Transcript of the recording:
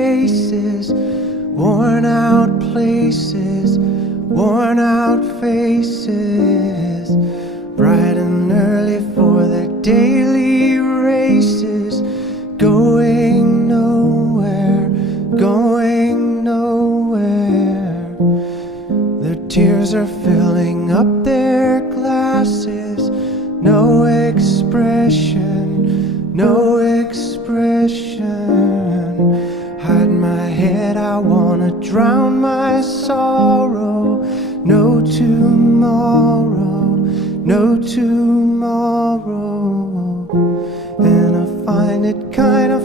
faces, worn out places, worn out faces, bright and early for their daily races, going nowhere, going nowhere. Their tears are filling up their glasses, no expression, no expression. Hide my head, I wanna drown my sorrow. No tomorrow, no tomorrow. And I find it kind of